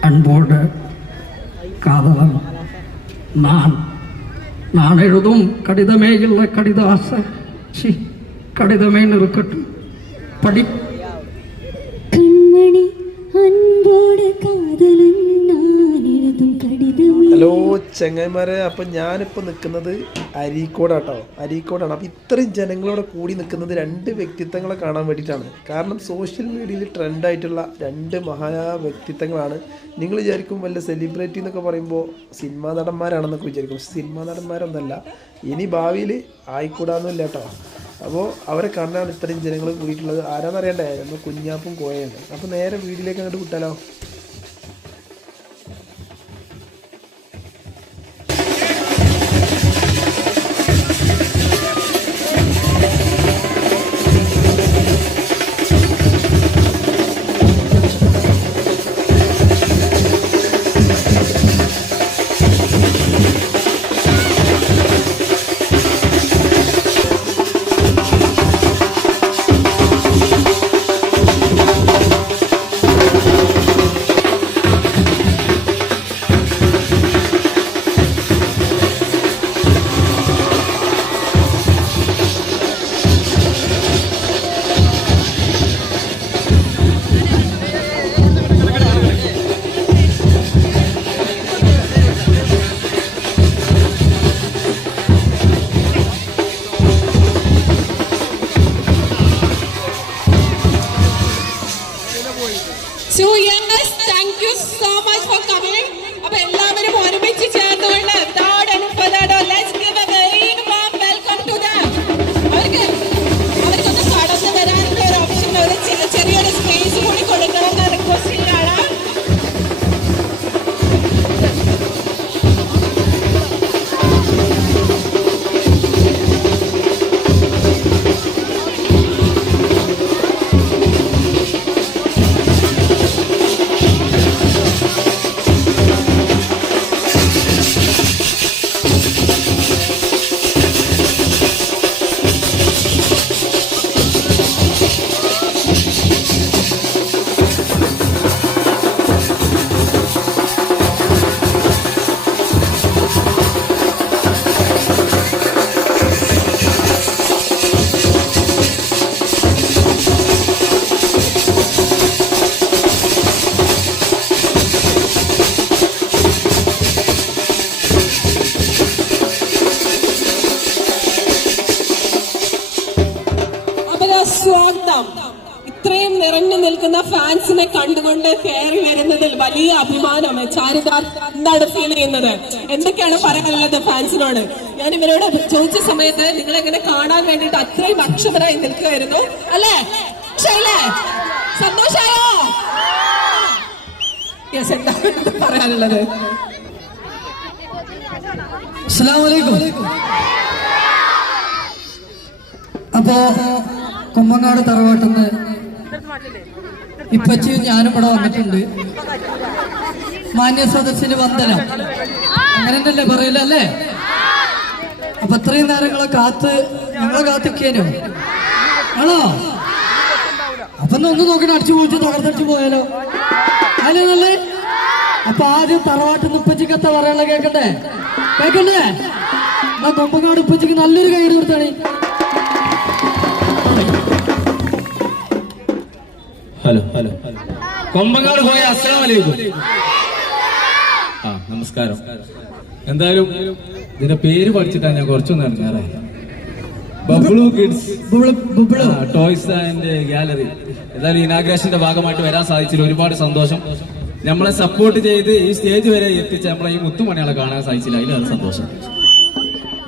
அன்போடு காதலன் நான் நான் எழுதும் கடிதமே இல்லை கடித ஆசை. சி கடிதமேன்னு இருக்கட்டும். படி. கண்மணி அன்போடு ഹലോ ചെങ്ങന്മാരെ അപ്പം ഞാനിപ്പോൾ നിൽക്കുന്നത് അരീക്കോടാട്ടോ. അരീക്കോടാണ്. അപ്പോൾ ഇത്രയും ജനങ്ങളോട് കൂടി നിൽക്കുന്നത് രണ്ട് വ്യക്തിത്വങ്ങളെ കാണാൻ വേണ്ടിയിട്ടാണ്. കാരണം സോഷ്യൽ മീഡിയയിൽ ട്രെൻഡായിട്ടുള്ള രണ്ട് മഹാ വ്യക്തിത്വങ്ങളാണ്. നിങ്ങൾ വിചാരിക്കും വല്ല സെലിബ്രിറ്റി എന്നൊക്കെ പറയുമ്പോൾ സിനിമാ നടന്മാരാണെന്നൊക്കെ വിചാരിക്കും. സിനിമാ നടന്മാരൊന്നല്ല. ഇനി ഭാവിയിൽ ആയിക്കൂടാന്നില്ല കേട്ടോ. അപ്പോൾ അവരെ കാണാനാണ് ഇത്രയും ജനങ്ങൾ കൂടിയിട്ടുള്ളത്. ആരാന്നറിയണ്ടേ? നമ്മൾ കുഞ്ഞാപ്പും കോയയുണ്ട് അപ്പോൾ നേരെ വീട്ടിലേക്ക് അങ്ങോട്ട് വിട്ടാലോ? So yes, thank you so much for coming. അപ്പൊ എല്ലാവരും ഒരുമിച്ച് ചേർന്നുകൊണ്ട് ഫാൻസിനെ കണ്ടുകൊണ്ട് കയറി വരുന്നതിൽ വലിയ അഭിമാനം ചാരിദാർ എന്താണ് ഫീൽ ചെയ്യുന്നത്? എന്തൊക്കെയാണ് പറയാനുള്ളത് ഫാൻസിനോട് ഞാൻ ഇവരോട് ചോദിച്ച സമയത്ത് നിങ്ങൾ എങ്ങനെ കാണാൻ വേണ്ടിയിട്ട് അത്രയും അക്ഷമരായി നിൽക്കുകയായിരുന്നു? അല്ലേ? ശൈലേ സന്തോഷായോ? യെസ് എന്താണ് പറയാനുള്ളത്? അപ്പോ കുമ്മങ്ങാട് തറവാട്ടിന്ന് ഇപ്പച്ചിയും ഞാനും ഇവിടെ വന്നിട്ടുണ്ട്. മാന്യ സദസ്സിന് വന്ദനം. അങ്ങനെ തന്നെയല്ലേ പറയില്ല അല്ലേ? അപ്പൊ ഇത്രയും നേരങ്ങളെ കാത്ത് ഞങ്ങളെ കാത്തിക്കേനോ. ആണോ? അപ്പൊ ഒന്ന് നോക്കണം അടിച്ചു കുളിച്ച് തകർത്തടിച്ചു പോയാലോ? അല്ലേ നല്ലേ അപ്പൊ ആദ്യം തറവാട്ട് ഉപ്പച്ചിക്കത്ത പറയാനുള്ള കേക്കണ്ടേ? കേക്കണ്ടേ? എന്നാ കൊമ്പങ്ങാട് ഉപ്പച്ചിക്ക് നല്ലൊരു കൈ ഹലോ ഹലോ. കൊമ്പങ്ങാട് പോയ അസ്സലാം വലൈക്കും ആ നമസ്കാരം. എന്തായാലും ഇതിന്റെ പേര് പഠിച്ചിട്ടാണ് ഞാൻ കുറച്ചൊന്നും ഇറങ്ങാറായി Bablu kids. Toys and gallery. എന്തായാലും ഇനാഗ്രേഷന്റെ ഭാഗമായിട്ട് വരാൻ സാധിച്ചതിൽ ഒരുപാട് സന്തോഷം. നമ്മളെ സപ്പോർട്ട് ചെയ്ത് ഈ സ്റ്റേജ് വരെ എത്തിച്ച നമ്മളെ ഈ മുത്തുമണികളെ കാണാൻ സാധിച്ചില്ല. അതിലാണ് സന്തോഷം.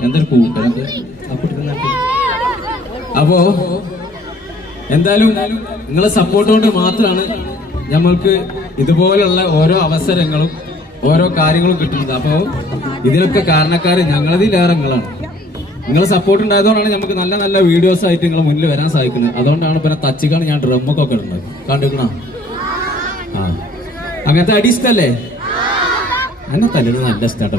എന്തൊരു കൂട്ടം. അപ്പോ എന്തായാലും നിങ്ങളെ സപ്പോർട്ട് കൊണ്ട് മാത്രമാണ് നമ്മൾക്ക് ഇതുപോലുള്ള ഓരോ അവസരങ്ങളും ഓരോ കാര്യങ്ങളും കിട്ടുന്നത്. അപ്പോൾ ഇതിനൊക്കെ കാരണക്കാർ ഞങ്ങളതിലേറെ നിങ്ങളാണ്. നിങ്ങളെ സപ്പോർട്ട് ഉണ്ടായതുകൊണ്ടാണ് നമുക്ക് നല്ല നല്ല വീഡിയോസ് ആയിട്ട് നിങ്ങൾ മുന്നിൽ വരാൻ സാധിക്കുന്നത്. അതുകൊണ്ടാണ് പിന്നെ തച്ചിക്കാണ് ഞാൻ ഡ്രമ്മൊക്കെ ഒക്കെ ഇടുന്നത്. കണ്ടിരിക്കണോ ആ. അങ്ങനത്തെ അടി ഇഷ്ടല്ലേ? എന്നെ തല്ലുന്നത് നല്ല ഇഷ്ടാട്ടോ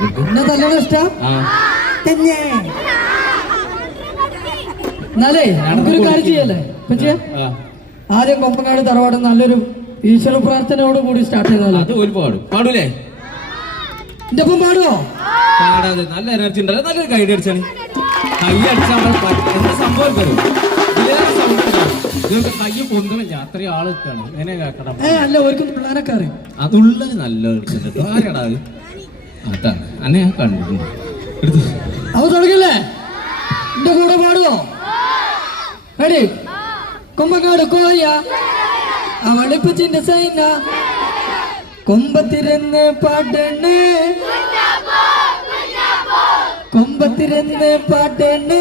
എന്നാലേ നമുക്കൊരു കാര്യം ചെയ്യല്ലേ? ആദ്യം കൊമ്പങ്ങാട് തറവാട് നല്ലൊരു ഈശ്വര പ്രാർത്ഥനയോട് കൂടി സ്റ്റാർട്ട് ചെയ്താലോ അത് ഒരുപാട് പാടും. പാടൂലേ? എന്റെ ഒപ്പം പാടുവോ? പാടാതെ നല്ല എനർജി ഉണ്ടല്ലോ. നല്ലൊരു കൈ അടിച്ചാണ്. കൈ അടിച്ചാൽ എന്താ സംഭവം തരും കൈ ഏ അല്ല പിള്ളേരൊക്കെ അറിയും? അതുള്ളത് നല്ല ആരാടാ അത്? അന്നെ ഞാൻ കണ്ടിട്ടുണ്ട്. എടുത്തു. അവ തുടങ്ങില്ലേ എന്റെ കൂടെ പാടുവോ? റെഡി കൊമ്പങ്ങാട് കോയ. അവളിപ്പച്ചിന്റെ സൈന കൊമ്പത്തിരുന്ന് പാട്ടണ് കൊമ്പത്തിരുന്ന് പാട്ടണ്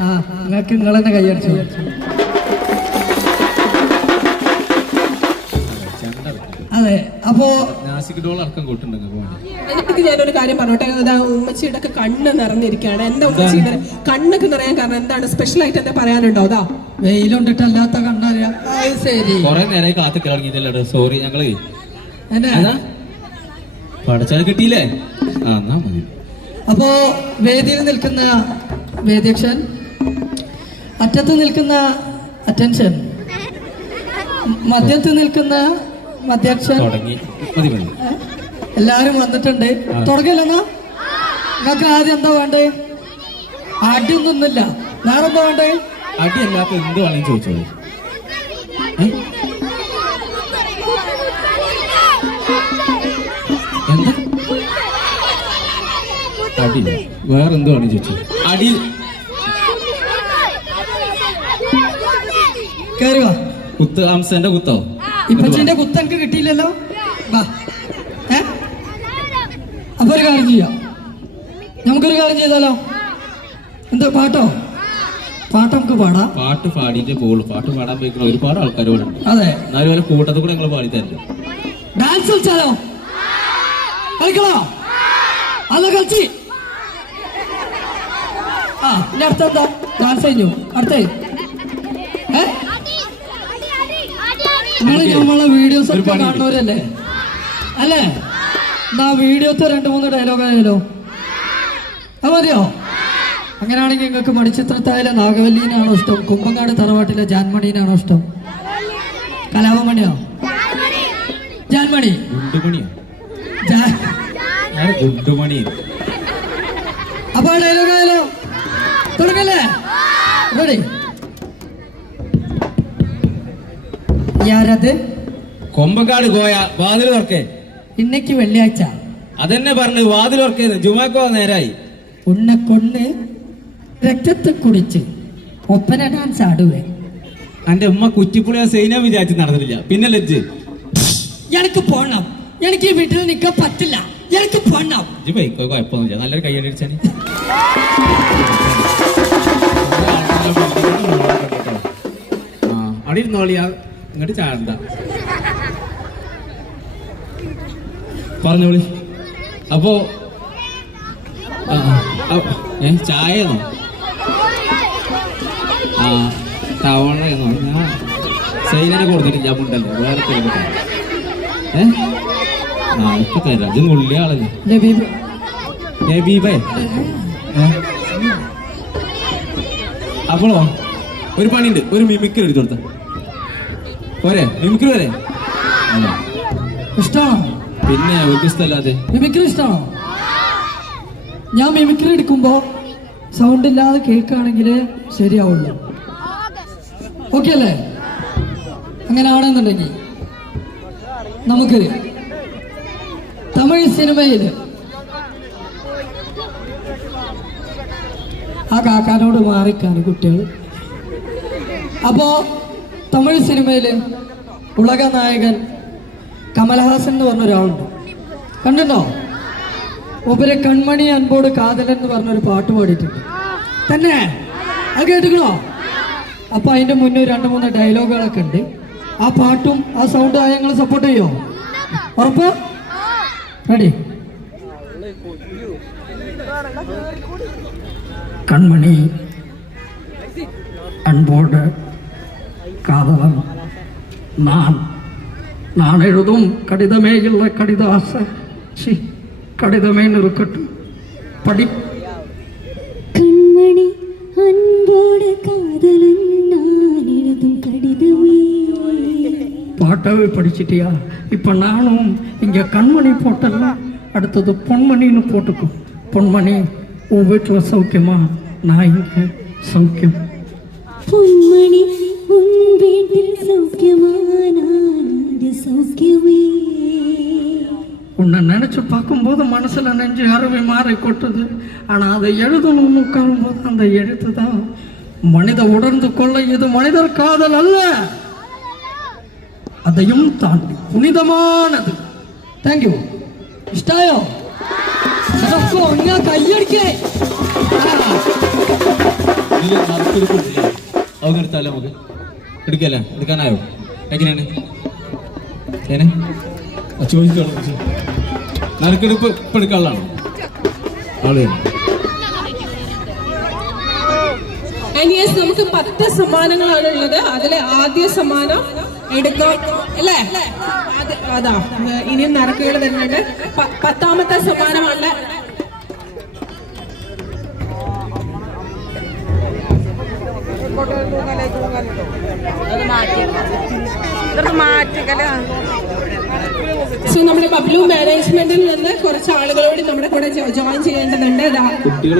ആ നിങ്ങൾക്ക് നിങ്ങളെന്നെ കൈയടിച്ചു അതെ അപ്പോ നാസിക് ഡോൾ അടക്കം കൂട്ടുണ്ടെങ്കിൽ എനിക്ക് ഞാനൊരു കാര്യം പറഞ്ഞോട്ടെ? അതാ ഉമ്മച്ചിയുടെ ഒക്കെ കണ്ണ് നിറഞ്ഞിരിക്കുകയാണ്. എന്താ ഉമ്മച്ചിയുടെ കണ്ണൊക്കെ നിറയാൻ കാരണം എന്താണ്? സ്പെഷ്യൽ ആയിട്ട് എന്താ പറയാനുണ്ടോ? അതാ. വെയിലുണ്ടിട്ടല്ലാത്ത കണ്ണറിയാം ശരി. കൊറേ നേരമായി കാത്തു സോറി ഞങ്ങൾ പഠിച്ചാൽ കിട്ടിയില്ലേ? ആ എന്നാ മതി. അപ്പോ വേദിയിൽ നിൽക്കുന്ന വേദ്യക്ഷൻ അറ്റത്ത് നിൽക്കുന്ന അറ്റൻഷൻ മധ്യത്ത് നിൽക്കുന്ന മധ്യക്ഷൻ. തുടങ്ങി. മതി മതി. എല്ലാരും വന്നിട്ടുണ്ട്. തുടങ്ങിയില്ലെന്നാ നിങ്ങൾക്ക് ആദ്യം എന്താ വേണ്ടേ? അടിയൊന്നൊന്നുമില്ല വേറെ എന്താ വേണ്ടേ? അടിയല്ലാത്ത എന്ത് വേണമെങ്കിലും ചോദിച്ചോളൂ. അടിയില്ല. വേറെ എന്ത് ചോദിച്ചു. അടി. കുത്ത് ഹംസന്റെ കുത്തോ? ഇപ്പച്ചന്റെ കുത്ത് എനിക്ക് കിട്ടിയില്ലല്ലോ. വാ. അപ്പൊ ഒരു കാര്യം ചെയ്യാം. നമുക്കൊരു കാര്യം ചെയ്താലോ? എന്താ പാട്ടോ? പാട്ട് നമുക്ക് പാടാം. പാട്ട് പാടിയിട്ടേ പോകുള്ളൂ പാട്ട് പാടാൻ പോയിക്കുന്ന ഒരുപാട് ആൾക്കാർ ഇവിടെ അതെ. എന്നാലും ഒരു കൂട്ടത്തിൽ കൂടെ ഞങ്ങൾ പാടി തരില്ല ഡാൻസ് കളിച്ചാലോ? കളിക്കണോ? അല്ല കളിച്ച്. ആ ഇനി അടുത്ത എന്താ? ഡാൻസ് കഴിഞ്ഞു. അടുത്തേ. ഏ? നിങ്ങൾ നമ്മളെ വീഡിയോസ് ഒക്കെ കാണുന്നവരല്ലേ? അല്ലേ? എന്നാ വീഡിയോത്തെ രണ്ട് മൂന്ന് ഡയലോഗ് ആയാലോ? അത് മതിയോ അങ്ങനെയാണെങ്കിൽ നിങ്ങൾക്ക് മണിച്ചിത്രത്തായാലും നാഗവല്ലീനാണോ ഇഷ്ടം? കുമ്പങ്ങാട് തറവാട്ടിലെ ജാൻമണീനാണോ ഇഷ്ടം? കലാപമണിയോ? ജാൻമണി. അപ്പൊ ഡയലോഗ് ആയാലോ? തുടങ്ങല്ലേ? റെഡി യാരത്? കൊമ്പക്കാട് കോയ വാതിൽ തുറക്കേ. ഇന്നയ്ക്ക് വെള്ളിയാഴ്ച. അതെന്നെ പറഞ്ഞു വാതിൽ ഓർക്കരുത് ജുമാക്കോ നേരായി. ഉണ്ണ കൊണ്ണ് രക്തത്തെ കുടിച്ച് ഒപ്പന ഡാൻസ് ആടുവേ എന്റെ ഉമ്മ കുറ്റിപ്പുളിയ സൈന വിചാരിച്ച് നടന്നില്ല പിന്നെ ലജ്ജ്. എനിക്ക് പോണം. എനിക്ക് ഈ വീട്ടിൽ നിൽക്കാൻ പറ്റില്ല. എനിക്ക് പോണം. ഇജ്ജ് കുഴപ്പമൊന്നുമില്ല. നല്ലൊരു കൈയടി അടിച്ചാണ് ആ അവിടെ ഇരുന്നോളിയാ ഇങ്ങോട്ട് ചാടണ്ട. പറഞ്ഞോളി. അപ്പോ ഏ ചായന്നോ ആ എന്ന് ഞാൻ സൈനനെ കൊടുത്തിട്ടില്ല മുണ്ടല്ലോ. വേറെ തരുമ്പോ ഏ? ആ ഇപ്പൊ തരാം. ഇത് നുള്ളിയ ആളല്ലേ നബീബേ? അപ്പോളോ ഒരു പണിയുണ്ട്. ഒരു മിമിക്രി എടുത്തു കൊടുത്ത. പോരെ മിമിക്രി വരെ. ഇഷ്ടമാണോ? പിന്നെ വ്യത്യസ്തല്ലാതെ മിമിക്രി ഇഷ്ടമാണോ ഞാൻ മിമിക്രി എടുക്കുമ്പോ സൗണ്ട് ഇല്ലാതെ കേൾക്കുകയാണെങ്കിൽ ശരിയാവുള്ളൂ. ഓക്കെ അല്ലേ? അങ്ങനെ ആണെന്നുണ്ടെങ്കിൽ നമുക്ക് തമിഴ് സിനിമയിൽ ആ കാക്കാനോട് മാറിക്കാണ് കുട്ടികൾ. അപ്പോ തമിഴ് സിനിമയിൽ ഉലക നായകൻ കമൽഹാസൻ എന്ന് പറഞ്ഞ ഒരാളുണ്ട് കണ്ടോ മൂപ്പര് കൺമണി അൻപോട് കാതൽ എന്ന് പറഞ്ഞൊരു പാട്ട് പാടിയിട്ടുണ്ട്. തന്നെ? അത് കേട്ടിക്കണോ അപ്പോൾ അതിന്റെ മുന്നേ രണ്ട് മൂന്ന് ഡയലോഗുകളൊക്കെ ഉണ്ട്. ആ പാട്ടും ആ സൗണ്ടും ആയി ഞങ്ങൾ സപ്പോർട്ട് ചെയ്യോ? ഉറപ്പ്? റെഡി. കൺമണി അൺബോർഡ് കാതലൻ നാൻ நான் எழுதும் கடிதமே இல்லை கடித ஆசை. சி கடிதமேன்னு இருக்கட்டும் படி. கண்மணி அன்போடு காதலன் நான் எழுதும் கடிதமே பாட்டவே படிச்சிட்டியா? இப்போ நானும் இங்கே கண்மணி போட்டல அடுத்தது பொன்மணின்னு போட்டுக்கும் பொன்மணி உன் வீட்டில் சௌக்கியமா? நான் இங்கே சௌக்கியம். பொன்மணி உன் வீட்டில் உன்னை நினச்சி பார்க்கும்போது மனசில் நெஞ்சு அறவை மாறி கொட்டுது ஆனால் அதை எழுதணும்னு உட்காரும்போது அந்த எழுத்து தான் மனித உணர்ந்து கொள்ள இது மனிதர் காதல் அல்ல அதையும் தாண்டி புனிதமானது தேங்க்யூ ഇഷ്ടായോ അതൊക്കെ ഒന്നാ കയ്യടിക്കേ ഇതില് നറുക്കെടുപ്പില്ലേ? അതൊക്കെ എടുത്താലോ നമുക്ക് എടുക്കല്ലേ എടുക്കാനായോ എങ്ങനെയാണ് ഏനെ ചോദിച്ചോളൂ നറുക്കെടുപ്പ് ഇപ്പൊ എടുക്കാനുള്ളതാണ്? ആൾ And നമുക്ക് പത്ത് സമ്മാനങ്ങളാണ് ഉള്ളത് അതിലെ ആദ്യ സമ്മാനം എടുക്കാം. അല്ലേ? അതാ ഇനിയും നറുക്കുകൾ തരുന്നുണ്ട് പത്താമത്തെ സമ്മാനമാണ്. സോ നമ്മുടെ ബബ്ലു മാനേജ്മെന്റിൽ നിന്ന് കുറച്ച് ആളുകളോട് നമ്മുടെ കൂടെ ജോയിൻ ചെയ്യേണ്ടതുണ്ട്. കുട്ടികൾ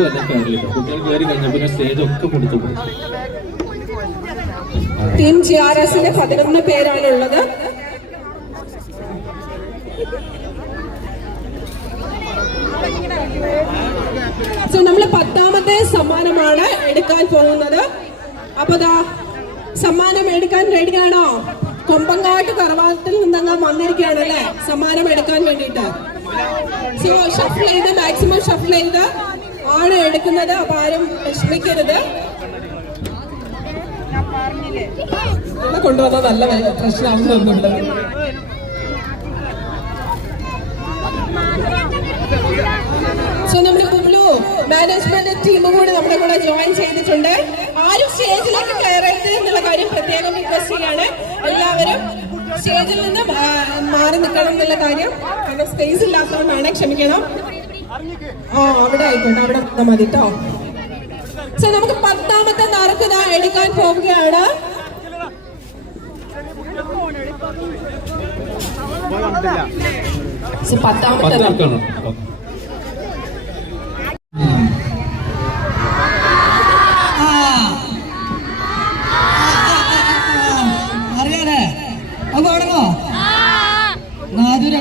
ടീം ജി ആർ എസിന്റെ പതിനൊന്ന് പേരാണ് ഉള്ളത് സോ നമ്മൾ പത്താമത്തെ സമ്മാനമാണ് എടുക്കാൻ പോകുന്നത്. അപ്പൊ സമ്മാനം എടുക്കാൻ റെഡിയാണോ കൊമ്പങ്കാട്ട് കറവാത്തിൽ നിന്നങ്ങ് വന്നിരിക്കുകയാണ് അല്ലേ സമ്മാനം എടുക്കാൻ വേണ്ടിയിട്ട്. സോ ഷഫിൾ ചെയ്ത് മാക്സിമം ഷഫിൾ ചെയ്ത് ആണ് എടുക്കുന്നത്. അപ്പൊ ആരും വിഷമിക്കരുത്. കൊണ്ടുവന്നാ നല്ല പ്രശ്നമാകുന്നുണ്ട് സോ നമ്മുടെ കുബ്ലു മാനേജ്മെന്റ് ടീമും കൂടി നമ്മുടെ കൂടെ ജോയിൻ ചെയ്തിട്ടുണ്ട്. ആരും സ്റ്റേജിലേക്ക് കയറരുത് എന്നുള്ള കാര്യം പ്രത്യേകം റിക്വസ്റ്റ് ചെയ്യാണ് എല്ലാവരും സ്റ്റേജിൽ നിന്ന് മാറി നിൽക്കണം എന്നുള്ള കാര്യം കാരണം സ്പേസ് ഇല്ലാത്തതുകൊണ്ടാണ്. ക്ഷമിക്കണം. ആ അവിടെ ആയിക്കോട്ടെ അവിടെ നിന്നാൽ മതി കേട്ടോ സോ നമുക്ക് പത്താമത്തെ നറുക്ക് ഇതാ എടുക്കാൻ പോവുകയാണ്. പത്താമത്തെ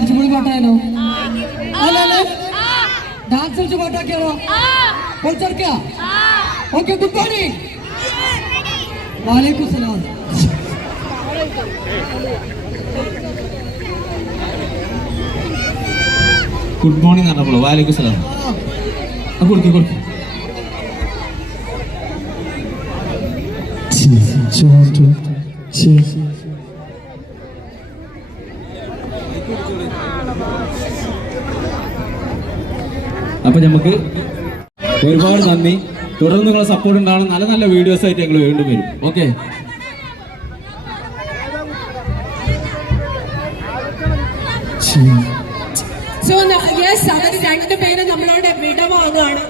അടിച്ചുപൊളി പാട്ടായാലോ അല്ലല്ലേ ഡാൻസ് കളിച്ച് പാട്ടാക്കിയാലോ പൊളിച്ചെടുക്ക ഓക്കെ ഗുഡ് മോർണിംഗ് വാലേക്കും സലാം ഗുഡ് മോർണിംഗ് പറഞ്ഞപ്പോൾ വാലേക്കും സലാം കൊടുക്കും കൊടുക്കും. കൊടുക്കും അപ്പൊ നമുക്ക് ഒരുപാട് നന്ദി. തുടർന്ന് നിങ്ങളെ സപ്പോർട്ട് ഉണ്ടാവണം. നല്ല നല്ല വീഡിയോസ് ആയിട്ട് ഞങ്ങൾ വീണ്ടും വരും. ഓക്കെ സോ യെസ് അവർ രണ്ടുപേരും നമ്മളോട് വിട വാങ്ങുകയാണ്